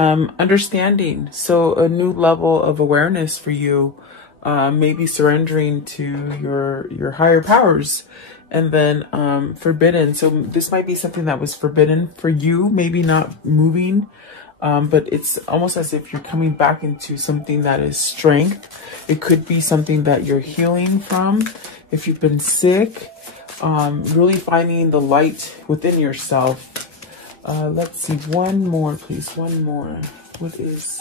Understanding. So a new level of awareness for you, maybe surrendering to your higher powers. And then forbidden. So this might be something that was forbidden for you, maybe not moving, but it's almost as if you're coming back into something that is strength. It could be something that you're healing from. If you've been sick, really finding the light within yourself. Let's see, one more, please. One more. What is...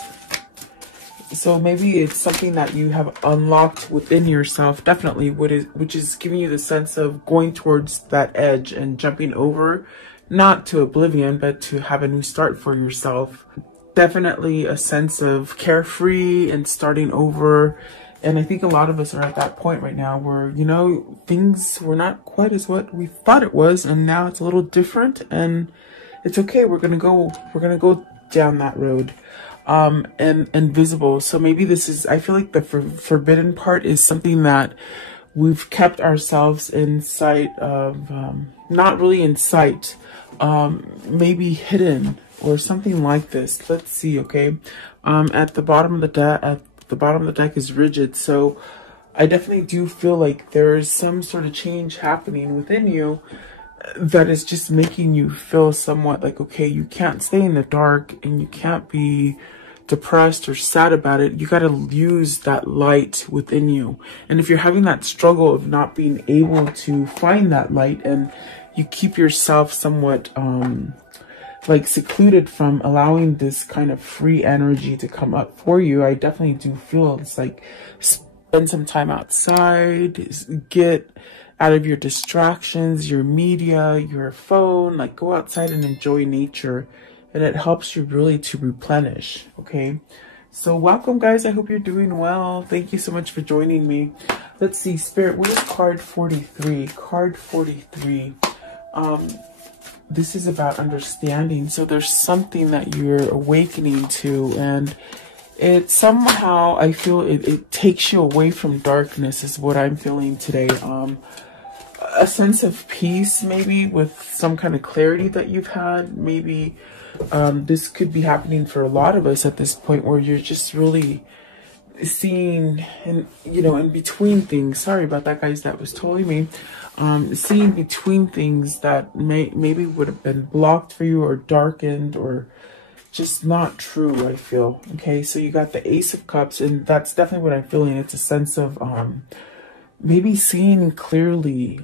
So maybe it's something that you have unlocked within yourself, definitely, which is giving you the sense of going towards that edge and jumping over, not to oblivion, but to have a new start for yourself. Definitely a sense of carefree and starting over. And I think a lot of us are at that point right now where, you know, things were not quite as what we thought it was, and now it's a little different, and it's okay. We're gonna go down that road. And visible. So maybe this is, I feel like the forbidden part is something that we've kept ourselves in sight of, not really in sight, maybe hidden or something like this. Let's see. Okay. At the bottom of the deck is rigid. So I definitely do feel like there is some sort of change happening within you that is just making you feel somewhat like, okay, you can't stay in the dark and you can't be depressed or sad about it. You got to use that light within you. And if you're having that struggle of not being able to find that light, and you keep yourself somewhat like secluded from allowing this kind of free energy to come up for you, I definitely do feel it's like spend some time outside, get out of your distractions, your media, your phone, like go outside and enjoy nature. And it helps you really to replenish, okay? So welcome, guys. I hope you're doing well. Thank you so much for joining me. Let's see, Spirit, what is card 43? Card 43. This is about understanding. So there's something that you're awakening to, and it somehow, I feel it takes you away from darkness is what I'm feeling today. A sense of peace, maybe, with some kind of clarity that you've had, maybe. This could be happening for a lot of us at this point, where you're just really seeing, and you know, in between things. Sorry about that, guys. That was totally me. Seeing between things that maybe would have been blocked for you or darkened or just not true, I feel. Okay, so you got the Ace of Cups, and that's definitely what I'm feeling. It's a sense of maybe seeing clearly.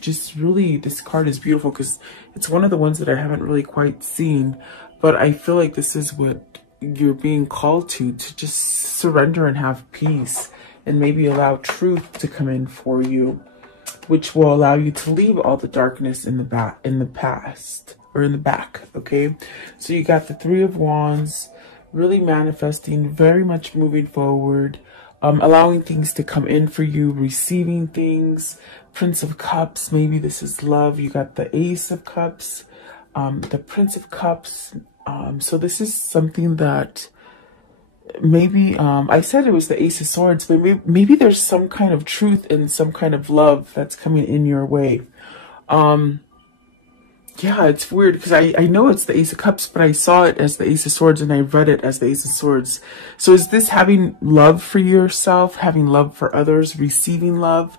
Just really, this card is beautiful because it's one of the ones that I haven't really quite seen, but I feel like this is what you're being called to just surrender and have peace, and maybe allow truth to come in for you, which will allow you to leave all the darkness in the past or in the back. Okay, so you got the Three of Wands, really manifesting, very much moving forward. Allowing things to come in for you, receiving things. Prince of Cups, maybe this is love. You got the Ace of Cups, the Prince of Cups. So this is something that maybe, I said it was the Ace of Swords, but maybe there's some kind of truth and some kind of love that's coming in your way. Yeah, it's weird because I know it's the Ace of Cups, but I saw it as the Ace of Swords and I read it as the Ace of Swords. So is this having love for yourself, having love for others, receiving love?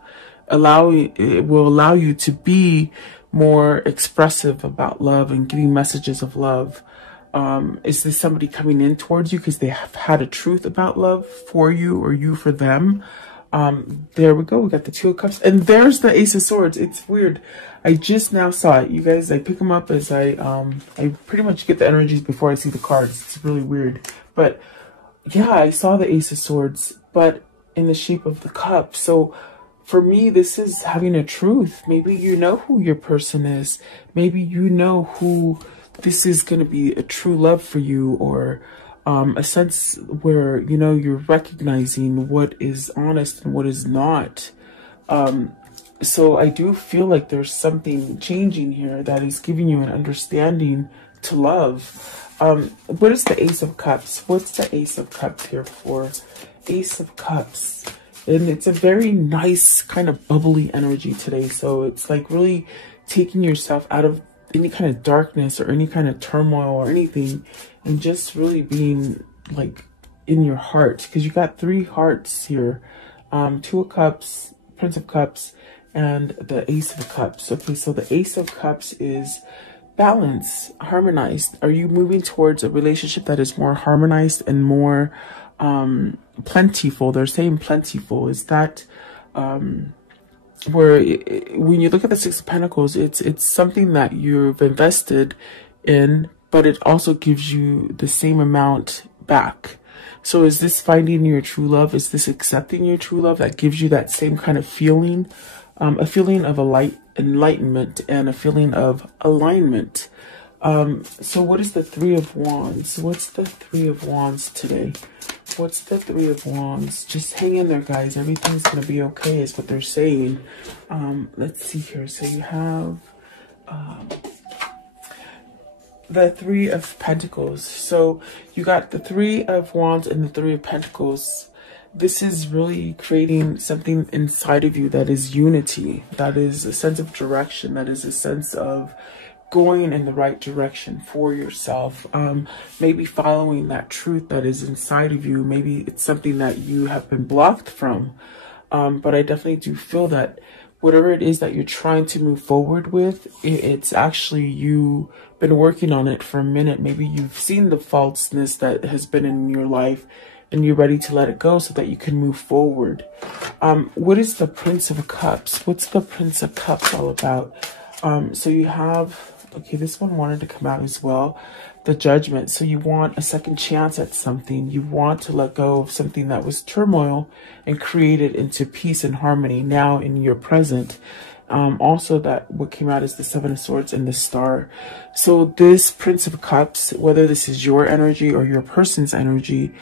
It will allow you to be more expressive about love and giving messages of love. Is this somebody coming in towards you because they have had a truth about love for you or you for them? There we go. We got the Two of Cups, and there's the Ace of Swords. It's weird. I just now saw it, you guys. I pick them up as I pretty much get the energies before I see the cards. It's really weird, but yeah, I saw the Ace of Swords, but in the shape of the cup. So for me, this is having a truth. Maybe you know who your person is. Maybe you know who this is going to be a true love for you, or a sense where, you know, you're recognizing what is honest and what is not. So I do feel like there's something changing here that is giving you an understanding to love. What is the Ace of Cups? What's the Ace of Cups here for? Ace of Cups. And it's a very nice kind of bubbly energy today. So it's like really taking yourself out of any kind of darkness or any kind of turmoil or anything, and just really being like in your heart, because you got 3 hearts here. 2 of Cups, Prince of Cups, and the Ace of Cups. Okay, so the Ace of Cups is balance, harmonized. Are you moving towards a relationship that is more harmonized and more plentiful? They're saying plentiful. Is that where when you look at the 6 of Pentacles, it's something that you've invested in, but it also gives you the same amount back. So is this finding your true love? Is this accepting your true love that gives you that same kind of feeling? A feeling of enlightenment and a feeling of alignment. So what is the 3 of Wands? What's the 3 of Wands today? What's the 3 of Wands? Just hang in there, guys. Everything's going to be okay is what they're saying. Let's see here. So you have the 3 of Pentacles. So you got the 3 of Wands and the 3 of Pentacles. This is really creating something inside of you that is unity, that is a sense of direction, that is a sense of going in the right direction for yourself. Maybe following that truth that is inside of you. Maybe it's something that you have been blocked from. But I definitely do feel that whatever it is that you're trying to move forward with, it's actually you been working on it for a minute. Maybe you've seen the falseness that has been in your life, and you're ready to let it go so that you can move forward. What is the Prince of Cups? What's the Prince of Cups all about? So you have, okay, this one wanted to come out as well, the Judgment. So you want a second chance at something. You want to let go of something that was turmoil and create it into peace and harmony now in your present. Also, that what came out is the 7 of Swords and the Star. So this Prince of Cups, whether this is your energy or your person's energy,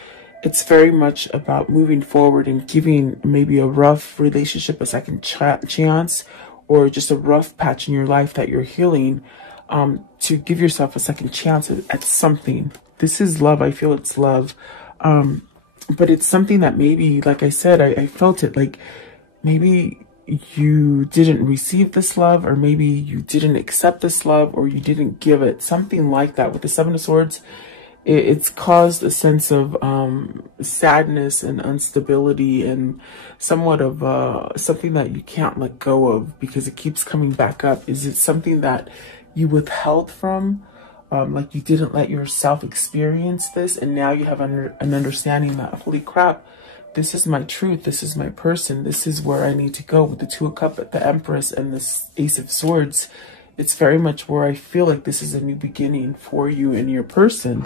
it's very much about moving forward and giving maybe a rough relationship a second chance, or just a rough patch in your life that you're healing, to give yourself a second chance at something. This is love. I feel it's love. But it's something that maybe, like I said, I felt it like maybe you didn't receive this love, or maybe you didn't accept this love, or you didn't give it. Something like that. With the 7 of Swords, it's caused a sense of sadness and instability and somewhat of something that you can't let go of because it keeps coming back up. Is it something that you withheld from? Like you didn't let yourself experience this, and now you have an understanding that, holy crap, this is my truth, this is my person, this is where I need to go. With the 2 of Cups, the Empress, and the Ace of Swords, it's very much where I feel like this is a new beginning for you and your person.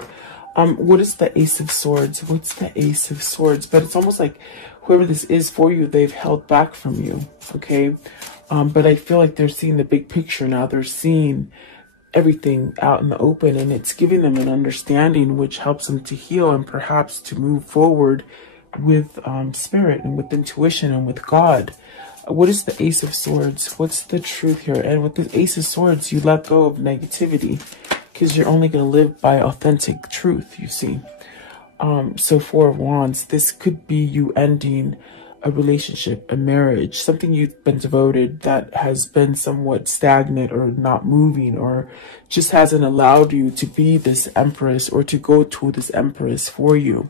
What is the Ace of Swords? What's the Ace of Swords? But it's almost like whoever this is for you, they've held back from you, okay? But I feel like they're seeing the big picture now. They're seeing everything out in the open, and it's giving them an understanding which helps them to heal and perhaps to move forward with spirit and with intuition and with God. What is the Ace of Swords? What's the truth here? And with the Ace of Swords, you let go of negativity because you're only going to live by authentic truth, you see. So 4 of Wands, this could be you ending a relationship, a marriage, something you've been devoted that has been somewhat stagnant or not moving, or just hasn't allowed you to be this Empress or to go to this Empress for you.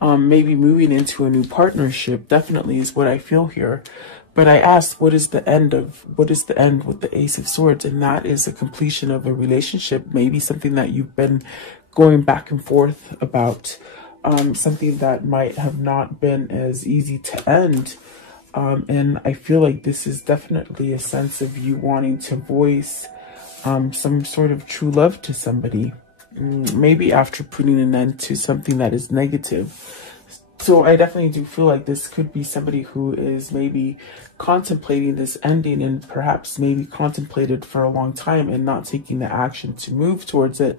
Maybe moving into a new partnership definitely is what I feel here. But I asked, what is the end with the Ace of Swords? And that is a completion of a relationship, maybe something that you've been going back and forth about, something that might have not been as easy to end. And I feel like this is definitely a sense of you wanting to voice some sort of true love to somebody, maybe after putting an end to something that is negative. So I definitely do feel like this could be somebody who is maybe contemplating this ending, and perhaps maybe contemplated for a long time and not taking the action to move towards it.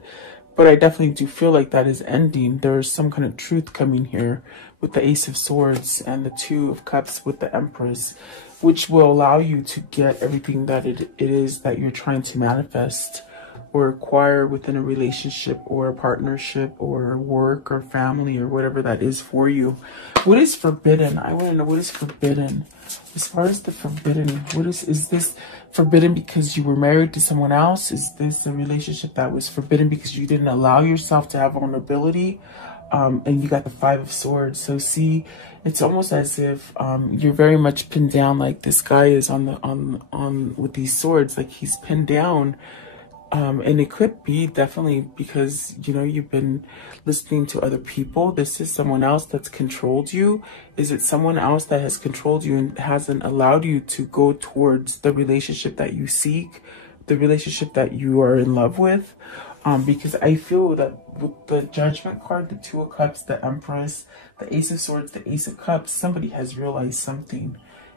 But I definitely do feel like that is ending. There is some kind of truth coming here with the Ace of Swords and the 2 of Cups with the Empress, which will allow you to get everything that it is that you're trying to manifest or acquire within a relationship or a partnership or work or family or whatever that is for you. What is forbidden? I want to know what is forbidden. As far as the forbidden, what is this forbidden because you were married to someone else? Is this a relationship that was forbidden because you didn't allow yourself to have vulnerability? And you got the Five of Swords. So see, it's almost as if you're very much pinned down, like this guy is on with these swords, like he's pinned down. And it could be definitely because, you know, you've been listening to other people. This is someone else that's controlled you. Is it someone else that has controlled you and hasn't allowed you to go towards the relationship that you seek, the relationship that you are in love with? Because I feel that with the Judgment card, the Two of Cups, the Empress, the Ace of Swords, the Ace of Cups, somebody has realized something.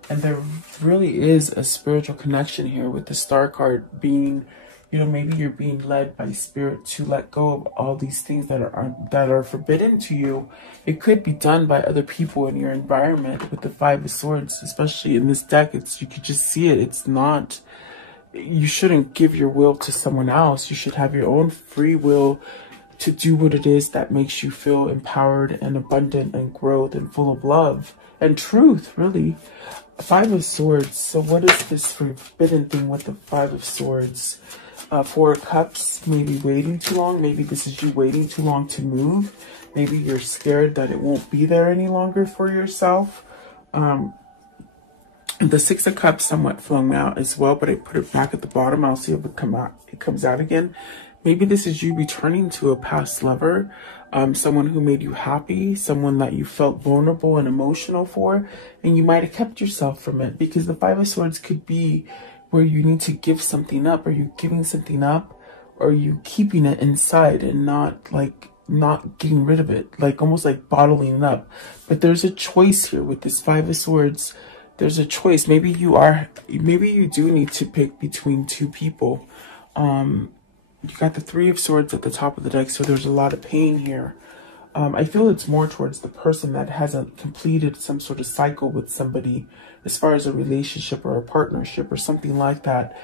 And there really is a spiritual connection here with the Star card being, you know, maybe you're being led by spirit to let go of all these things that are forbidden to you. It could be done by other people in your environment with the Five of Swords, especially in this deck. You could just see it. It's not, you shouldn't give your will to someone else. You should have your own free will to do what it is that makes you feel empowered and abundant and growth and full of love and truth, really. Five of Swords. So what is this forbidden thing with the Five of Swords? Four of Cups, maybe waiting too long. Maybe this is you waiting too long to move. Maybe you're scared that it won't be there any longer for yourself. The Six of Cups somewhat flung out as well, but I put it back at the bottom. I'll see if it comes out again. Maybe this is you returning to a past lover, someone who made you happy, someone that you felt vulnerable and emotional for, and you might have kept yourself from it, because the Five of Swords could be where you need to give something up. Are you giving something up, or are you keeping it inside and not getting rid of it, like almost like bottling it up? But there's a choice here with this Five of Swords. There's a choice. Maybe you do need to pick between two people. You got the Three of Swords at the top of the deck, so there's a lot of pain here. I feel it's more towards the person that hasn't completed some sort of cycle with somebody as far as a relationship or a partnership or something like that.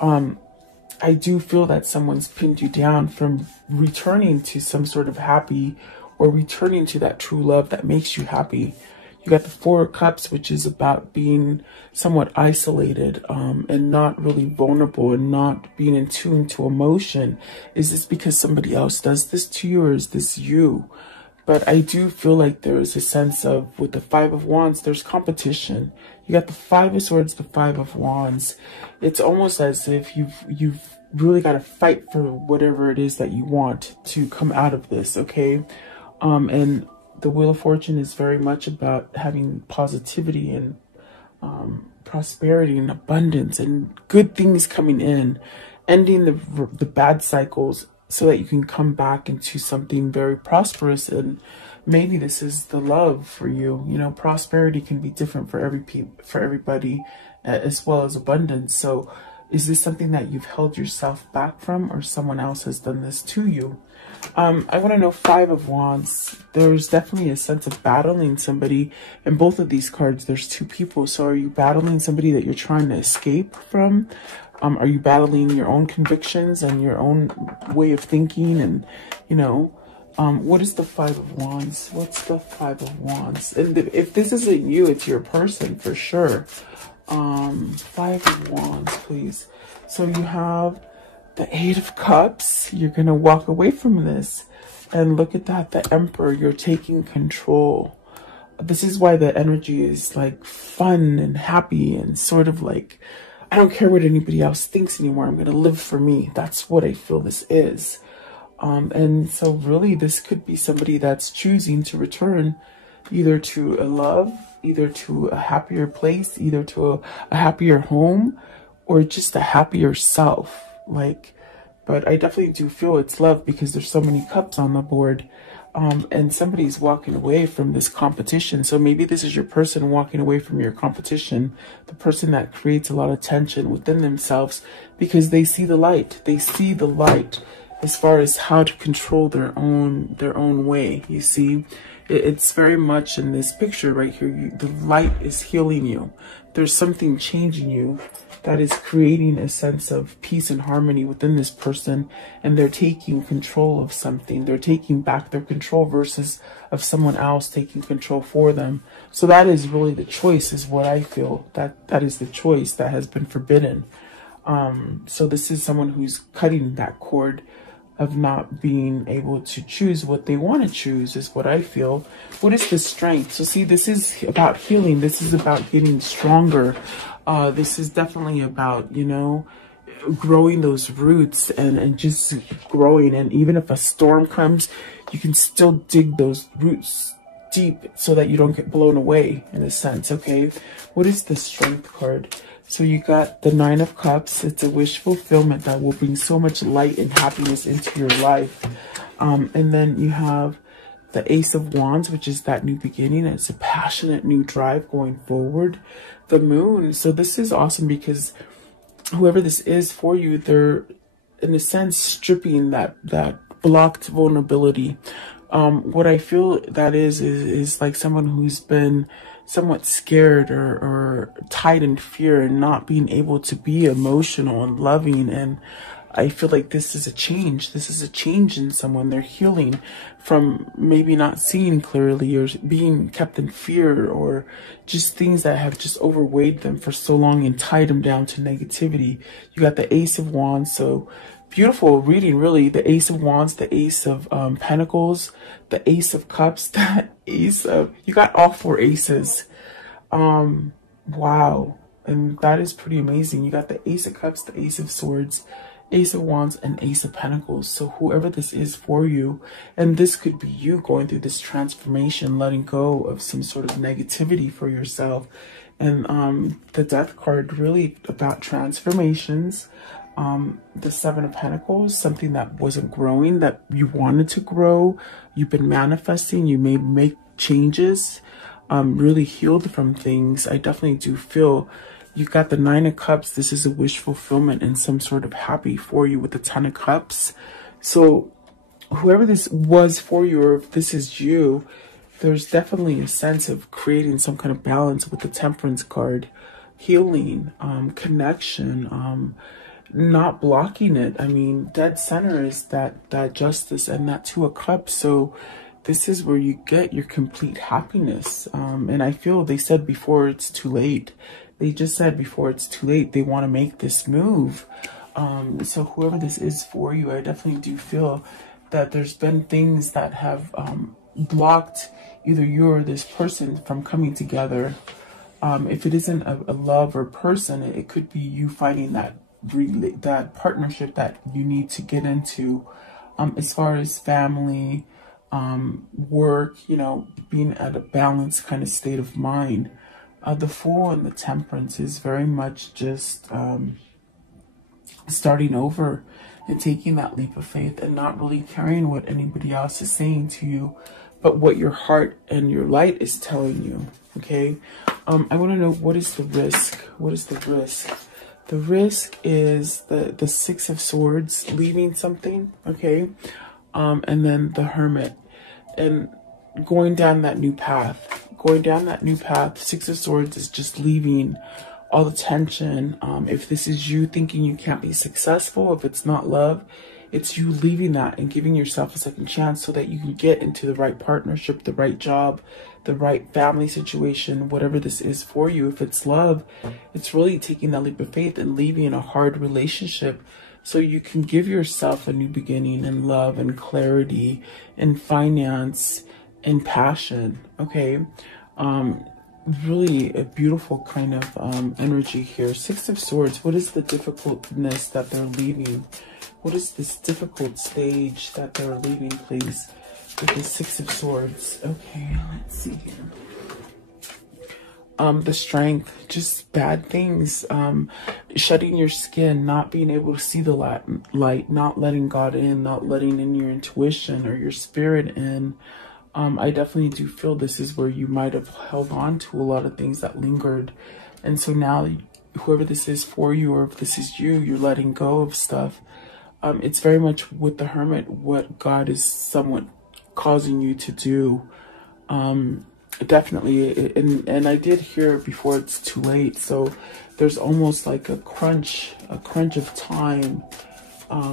I do feel that someone's pinned you down from returning to some sort of happy, or returning to that true love that makes you happy. You got the Four of Cups, which is about being somewhat isolated and not really vulnerable and not being in tune to emotion. Is this because somebody else does this to you, or is this you? But I do feel like there is a sense of, with the Five of Wands, there's competition. You got the Five of Swords, the Five of Wands. It's almost as if you've really got to fight for whatever it is that you want to come out of this, okay? And the Wheel of Fortune is very much about having positivity and prosperity and abundance and good things coming in, ending the bad cycles so that you can come back into something very prosperous. And maybe this is the love for you. You know, prosperity can be different for everybody, as well as abundance. So is this something that you've held yourself back from, or someone else has done this to you? I want to know Five of Wands. There's definitely a sense of battling somebody. In both of these cards, there's two people. So are you battling somebody that you're trying to escape from? Are you battling your own convictions and your own way of thinking? And, you know, what is the Five of Wands? What's the Five of Wands? And if this isn't you, it's your person for sure. Five of Wands, please. So you have the Eight of Cups. You're going to walk away from this. And look at that, the Emperor. You're taking control. This is why the energy is like fun and happy and sort of like, I don't care what anybody else thinks anymore. I'm going to live for me. That's what I feel this is. And so really this could be somebody that's choosing to return either to a love, either to a happier place, either to a happier home, or just a happier self. Like, but I definitely do feel it's love, because there's so many cups on the board. And somebody's walking away from this competition. So maybe this is your person walking away from your competition, the person that creates a lot of tension within themselves, because they see the light. They see the light. as far as how to control their own way. You see, it's very much in this picture right here. The light is healing you. There's something changing you that is creating a sense of peace and harmony within this person, and they're taking control of something. They're taking back their control versus of someone else taking control for them. So that is really the choice, is what I feel. That is the choice that has been forbidden. So this is someone who's cutting that cord of not being able to choose what they want to choose, is what I feel. What is the strength? So see, this is about healing. This is about getting stronger. This is definitely about, you know, growing those roots and just growing. And even if a storm comes, you can still dig those roots deep so that you don't get blown away, in a sense. Okay, what is the strength card? So you got the 9 of Cups. It's a wish fulfillment that will bring so much light and happiness into your life. And then you have the Ace of Wands, which is that new beginning. It's a passionate new drive going forward. The Moon. So this is awesome because whoever this is for you, they're in a sense stripping that blocked vulnerability. What I feel that is like someone who's been somewhat scared or tied in fear and not being able to be emotional and loving. And I feel like this is a change. This is a change in someone. They're healing from maybe not seeing clearly or being kept in fear, or just things that have just overweighed them for so long and tied them down to negativity. You got the Ace of Wands. So beautiful reading, really. The Ace of Wands, the Ace of Pentacles, the Ace of Cups, the Ace of... You got all 4 aces. Wow. And that is pretty amazing. You got the Ace of Cups, the Ace of Swords, Ace of Wands, and Ace of Pentacles. So whoever this is for you, and this could be you going through this transformation, letting go of some sort of negativity for yourself. And the Death card, really about transformations. The 7 of Pentacles, something that wasn't growing, that you wanted to grow. You've been manifesting. You may make changes. Really healed from things. I definitely do feel you got the 9 of Cups. This is a wish fulfillment and some sort of happy for you with the 10 of Cups. So whoever this was for you, or if this is you, there's definitely a sense of creating some kind of balance with the Temperance card. Healing, connection, not blocking it. I mean, dead center is that justice and that 2 of Cups. So this is where you get your complete happiness. And I feel they said before it's too late. They just said before it's too late, they want to make this move. So whoever this is for you, I definitely do feel that there's been things that have blocked either you or this person from coming together. If it isn't a love or person, it could be you finding that partnership that you need to get into, as far as family, work, you know, being at a balanced kind of state of mind. The Fool and the Temperance is very much just starting over and taking that leap of faith and not really caring what anybody else is saying to you, but what your heart and your light is telling you. Okay, I want to know, what is the risk? What is the risk? The risk is the 6 of Swords, leaving something. Okay, and then the Hermit, and going down that new path. Going down that new path. 6 of Swords is just leaving all the tension. If this is you thinking you can't be successful, if it's not love, it's you leaving that and giving yourself a second chance so that you can get into the right partnership, the right job, the right family situation, whatever this is for you. If it's love, it's really taking that leap of faith and leaving a hard relationship so you can give yourself a new beginning in love and clarity and finance and passion. Okay, really a beautiful kind of energy here. 6 of Swords, what is the difficultness that they're leaving? What is this difficult stage that they're leaving, please, with the 6 of Swords? Okay, let's see here. The Strength, just bad things, shutting your skin, not being able to see the light, not letting God in, not letting in your intuition or your spirit in. I definitely do feel this is where you might have held on to a lot of things that lingered. And so now, whoever this is for you, or if this is you, you're letting go of stuff. it's very much with the Hermit what God is somewhat causing you to do. Definitely, and I did hear before it's too late, so there's almost like a crunch of time.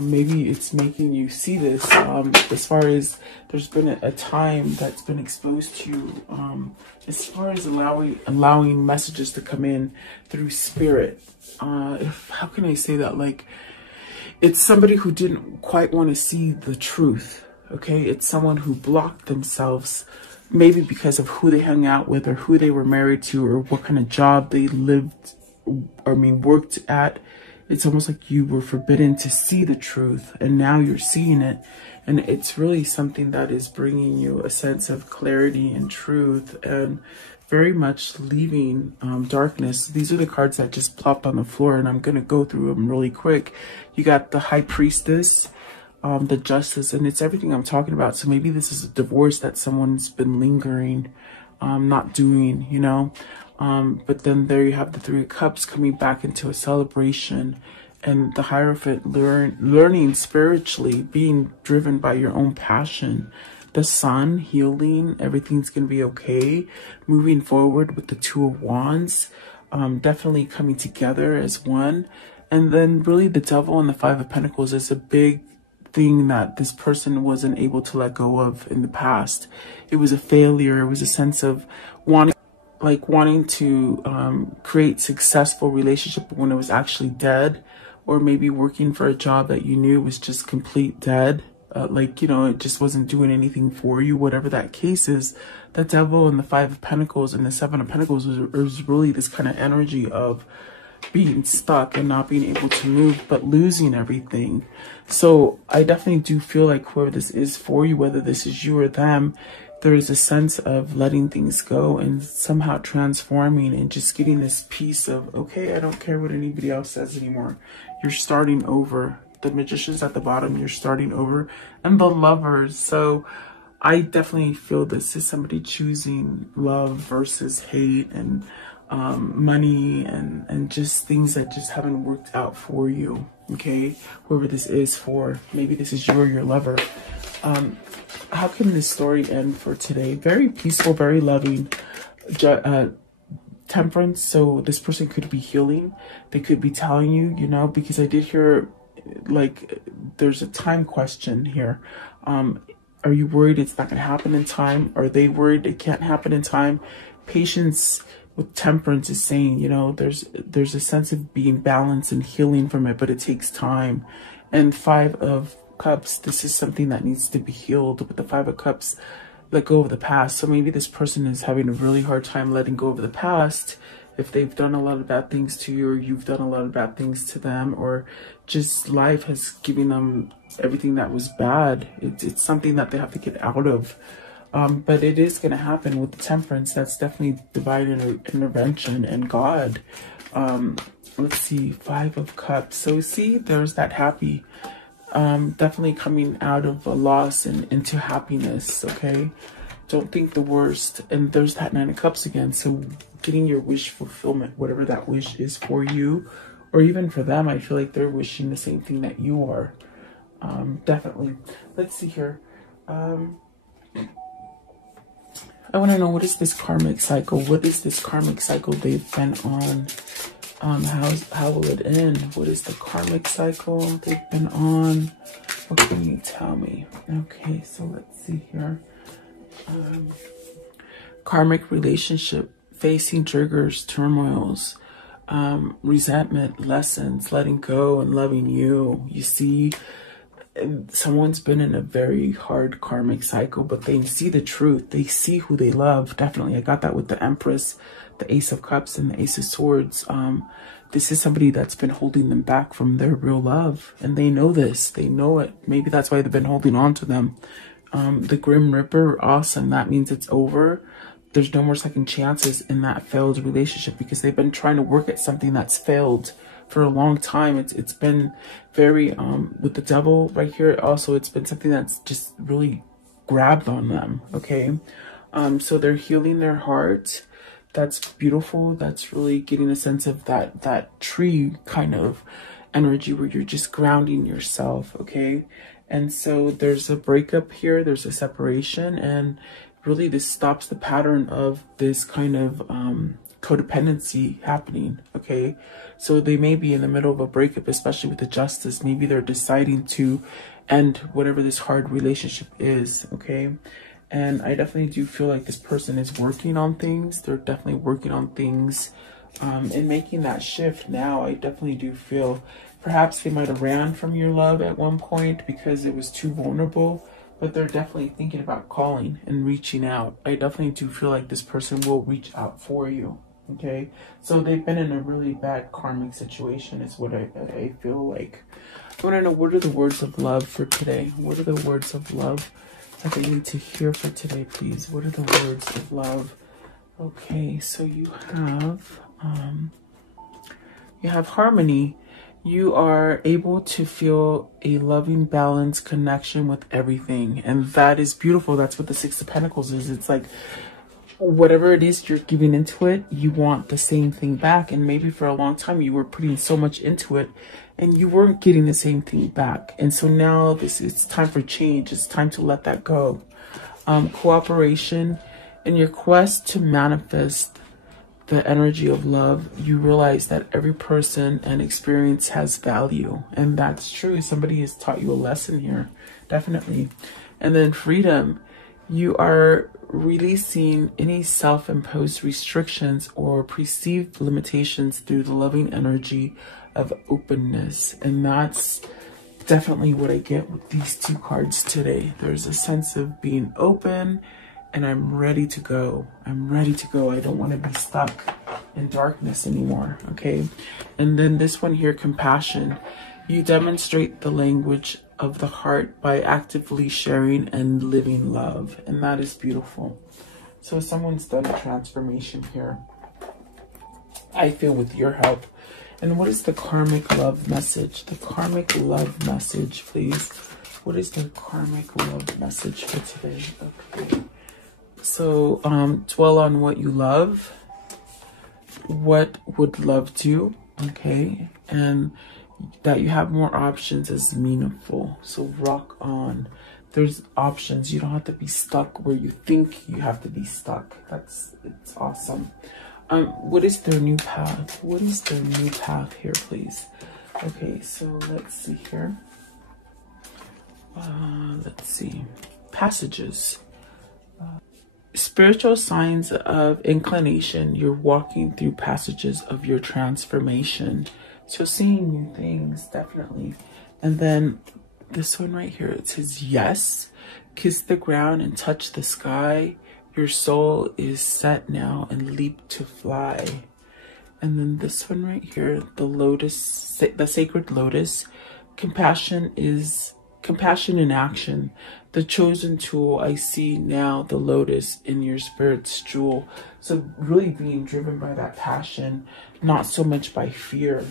Maybe it's making you see this, as far as there's been a time that's been exposed to you, as far as allowing messages to come in through spirit. How can I say that? Like, it's somebody who didn't quite want to see the truth. Okay, it's someone who blocked themselves, maybe because of who they hung out with or who they were married to or what kind of job they worked at. It's almost like you were forbidden to see the truth, and now you're seeing it. And it's really something that is bringing you a sense of clarity and truth, and very much leaving darkness. These are the cards that just plopped on the floor, and I'm going to go through them really quick. You got the High Priestess, the Justice, and it's everything I'm talking about. So maybe this is a divorce that someone's been lingering, not doing, you know. But then there you have the Three of Cups coming back into a celebration, and the Hierophant learning spiritually, being driven by your own passion. The Sun, healing, everything's going to be okay. Moving forward with the Two of Wands, definitely coming together as one. And then really the Devil and the Five of Pentacles is a big thing that this person wasn't able to let go of in the past. It was a failure. It was a sense of wanting to create successful relationship when it was actually dead, or maybe working for a job that you knew was just complete dead. Like, you know, it just wasn't doing anything for you, whatever that case is. The Devil and the Five of Pentacles and the Seven of Pentacles was really this kind of energy of being stuck and not being able to move, but losing everything. So I definitely do feel like whoever this is for you, whether this is you or them, there is a sense of letting things go and somehow transforming and just getting this piece of, okay, I don't care what anybody else says anymore. You're starting over. The Magician's at the bottom, you're starting over. And the Lovers. So I definitely feel this is somebody choosing love versus hate, and money and just things that just haven't worked out for you. Okay, whoever this is for, maybe this is you or your lover. How can this story end for today? Very peaceful, very loving. Temperance. So this person could be healing. They could be telling you, you know, because I did hear like there's a time question here. Are you worried it's not going to happen in time? Are they worried it can't happen in time? Patience with Temperance is saying, you know, there's a sense of being balanced and healing from it, but it takes time. And Five of Cups, this is something that needs to be healed. With the Five of Cups, let go of the past. So maybe this person is having a really hard time letting go of the past. If they've done a lot of bad things to you, or you've done a lot of bad things to them, or just life has given them everything that was bad. It's something that they have to get out of. But it is going to happen with the Temperance. That's definitely divine intervention and God. Let's see, Five of Cups. So see, there's that happy, definitely coming out of a loss and into happiness, okay? Don't think the worst. And there's that Nine of Cups again. So getting your wish fulfillment, whatever that wish is for you, or even for them, I feel like they're wishing the same thing that you are. Definitely. Let's see here. I want to know, what is this karmic cycle? What is this karmic cycle they've been on? How will it end? What is the karmic cycle they've been on? What can you tell me? Okay, so let's see here. Karmic relationship, facing triggers, turmoils, resentment, lessons, letting go and loving you. You see, someone's been in a very hard karmic cycle, but they see the truth. They see who they love. Definitely. I got that with the Empress, the Ace of Cups, and the Ace of Swords. This is somebody that's been holding them back from their real love. And they know this. They know it. Maybe that's why they've been holding on to them. The Grim Reaper, awesome. That means it's over. There's no more second chances in that failed relationship, because they've been trying to work at something that's failed for a long time. It's been very, with the Devil right here, also, it's been something that's just really grabbed on them, okay? So they're healing their heart. That's beautiful. That's really getting a sense of that tree kind of energy where you're just grounding yourself, okay? And so there's a breakup here, there's a separation, and really this stops the pattern of this kind of codependency happening, okay? So they may be in the middle of a breakup, especially with the justice. Maybe they're deciding to end whatever this hard relationship is, okay? And I definitely do feel like this person is working on things. They're definitely working on things and making that shift now. I definitely do feel perhaps they might have ran from your love at one point because it was too vulnerable, but they're definitely thinking about calling and reaching out. I definitely do feel like this person will reach out for you, okay? So they've been in a really bad karmic situation is what I feel like. I want to know, what are the words of love for today? What are the words of love that they need to hear for today, please? What are the words of love? Okay, so you have harmony. You are able to feel a loving, balanced connection with everything. And that is beautiful. That's what the Six of Pentacles is. It's like whatever it is you're giving into it, you want the same thing back. And maybe for a long time you were putting so much into it and you weren't getting the same thing back. And so now it's time for change. It's time to let that go. Cooperation. In your quest to manifest the energy of love, you realize that every person and experience has value. And that's true. Somebody has taught you a lesson here. Definitely. And then freedom. You are releasing any self-imposed restrictions or perceived limitations through the loving energy of openness. And that's definitely what I get with these two cards today. There's a sense of being open, and I'm ready to go. I'm ready to go. I don't want to be stuck in darkness anymore, okay? And then this one here, compassion. You demonstrate the language of the heart by actively sharing and living love. And that is beautiful. So someone's done a transformation here, I feel, with your help. And what is the karmic love message? The karmic love message, please. What is the karmic love message for today? Okay. So dwell on what you love. What would love do? Okay. And that you have more options is meaningful. So rock on. There's options. You don't have to be stuck where you think you have to be stuck. It's awesome. What is their new path? What is their new path here, please? Okay, so let's see here. Let's see. Passages. Spiritual signs of inclination. You're walking through passages of your transformation. So seeing new things, definitely. And then this one right here, it says, yes, kiss the ground and touch the sky. Your soul is set now and leap to fly. And then this one right here, the lotus, the sacred lotus. Compassion in action. The chosen tool. I see now the lotus in your spirit's jewel. So really being driven by that passion, not so much by fear,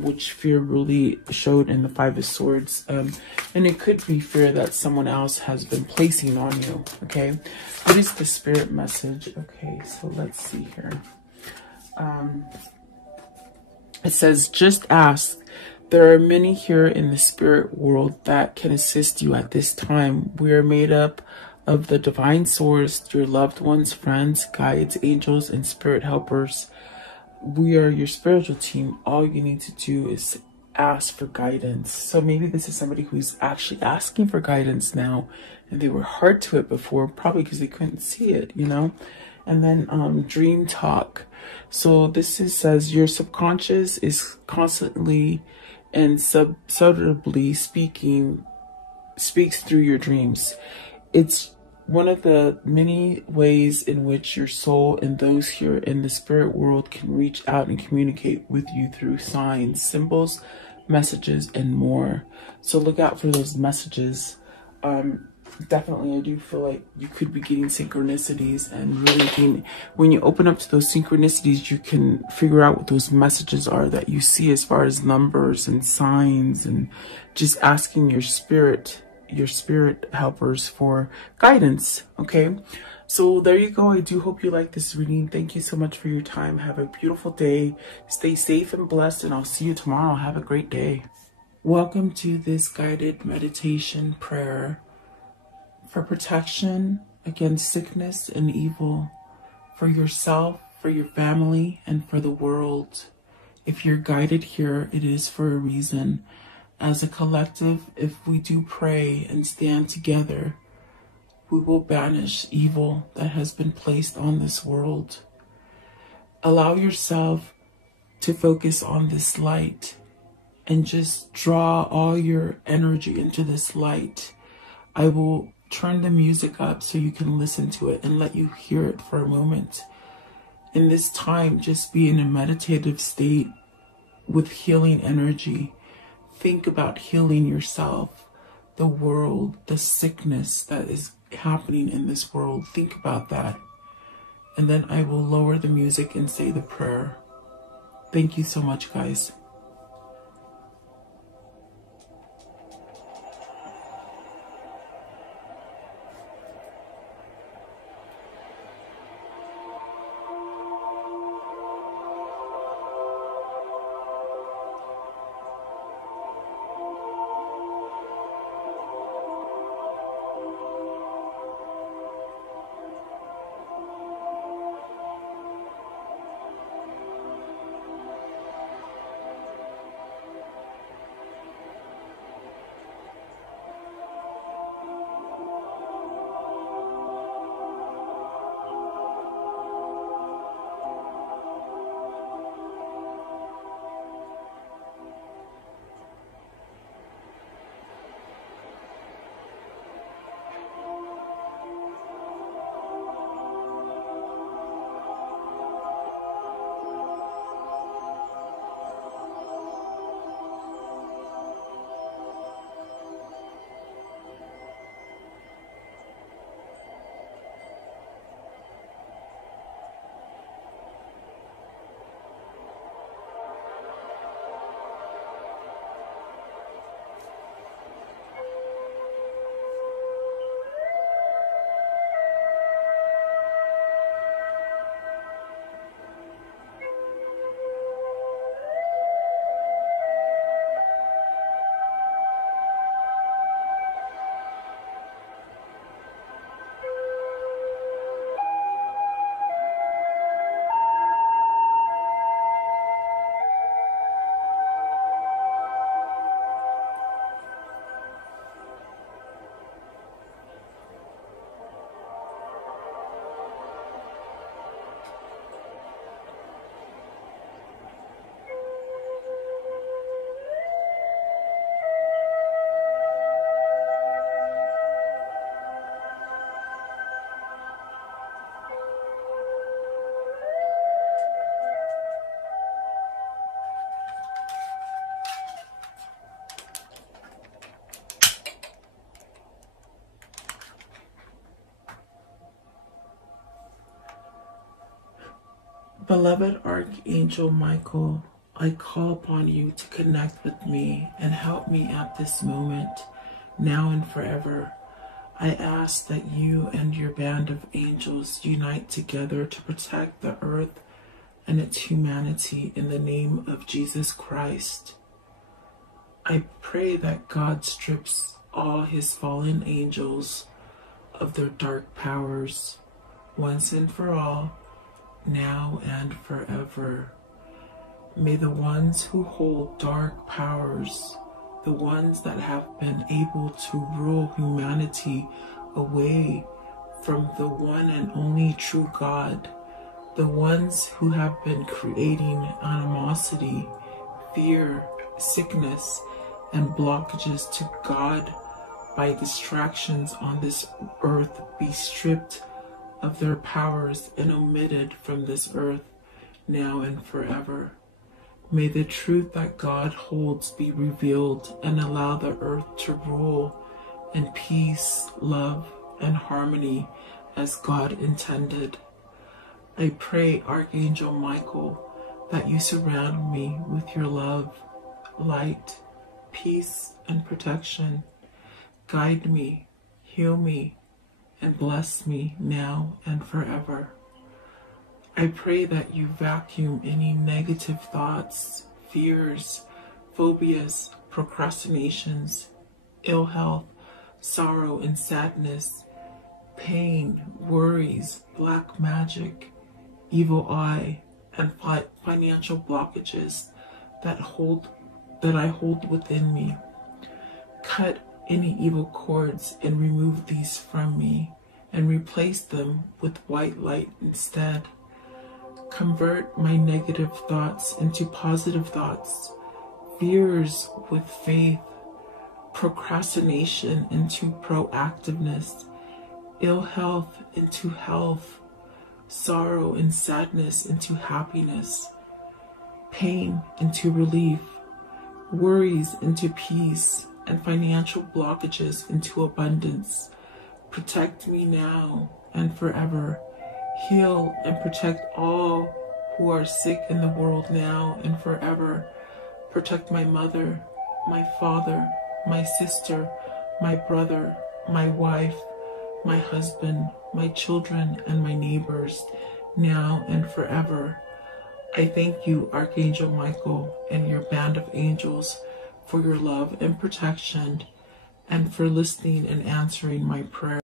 which fear really showed in the Five of Swords. And it could be fear that someone else has been placing on you, okay? What is the spirit message? Okay, so let's see here. It says, just ask. There are many here in the spirit world that can assist you at this time. We are made up of the divine source, your loved ones, friends, guides, angels, and spirit helpers. We are your spiritual team. All you need to do is ask for guidance. So maybe this is somebody who's actually asking for guidance now, and they were hard to it before, probably because they couldn't see it, you know? And then dream talk. So this says your subconscious is constantly and subtly speaks through your dreams. It's one of the many ways in which your soul and those here in the spirit world can reach out and communicate with you through signs, symbols, messages, and more. So look out for those messages. Definitely, I do feel like you could be getting synchronicities, and really when you open up to those synchronicities, you can figure out what those messages are that you see as far as numbers and signs, and just asking your spirit helpers for guidance, okay? So there you go. I do hope you like this reading. Thank you so much for your time. Have a beautiful day. Stay safe and blessed, and I'll see you tomorrow. Have a great day. Welcome to this guided meditation prayer for protection against sickness and evil, for yourself, for your family, and for the world. If you're guided here, it is for a reason. As a collective, if we do pray and stand together, we will banish evil that has been placed on this world. Allow yourself to focus on this light and just draw all your energy into this light. I will turn the music up so you can listen to it and let you hear it for a moment. In this time, just be in a meditative state with healing energy. Think about healing yourself, the world, the sickness that is happening in this world. Think about that. And then I will lower the music and say the prayer. Thank you so much, guys. Beloved Archangel Michael, I call upon you to connect with me and help me at this moment, now and forever. I ask that you and your band of angels unite together to protect the earth and its humanity in the name of Jesus Christ. I pray that God strips all his fallen angels of their dark powers once and for all, now and forever. May the ones who hold dark powers, the ones that have been able to rule humanity away from the one and only true God, the ones who have been creating animosity, fear, sickness, and blockages to God by distractions on this earth, be stripped of their powers and omitted from this earth, now and forever. May the truth that God holds be revealed and allow the earth to rule in peace, love, and harmony as God intended. I pray, Archangel Michael, that you surround me with your love, light, peace, and protection. Guide me, heal me, and bless me now and forever. I pray that you vacuum any negative thoughts, fears, phobias, procrastinations, ill health, sorrow and sadness, pain, worries, black magic, evil eye, and financial blockages that I hold within me. Cut any evil cords and remove these from me, and replace them with white light instead. Convert my negative thoughts into positive thoughts, fears with faith, procrastination into proactiveness, ill health into health, sorrow and sadness into happiness, pain into relief, worries into peace, and financial blockages into abundance. Protect me now and forever. Heal and protect all who are sick in the world now and forever. Protect my mother, my father, my sister, my brother, my wife, my husband, my children, and my neighbors, now and forever. I thank you, Archangel Michael, and your band of angels, for your love and protection, and for listening and answering my prayer.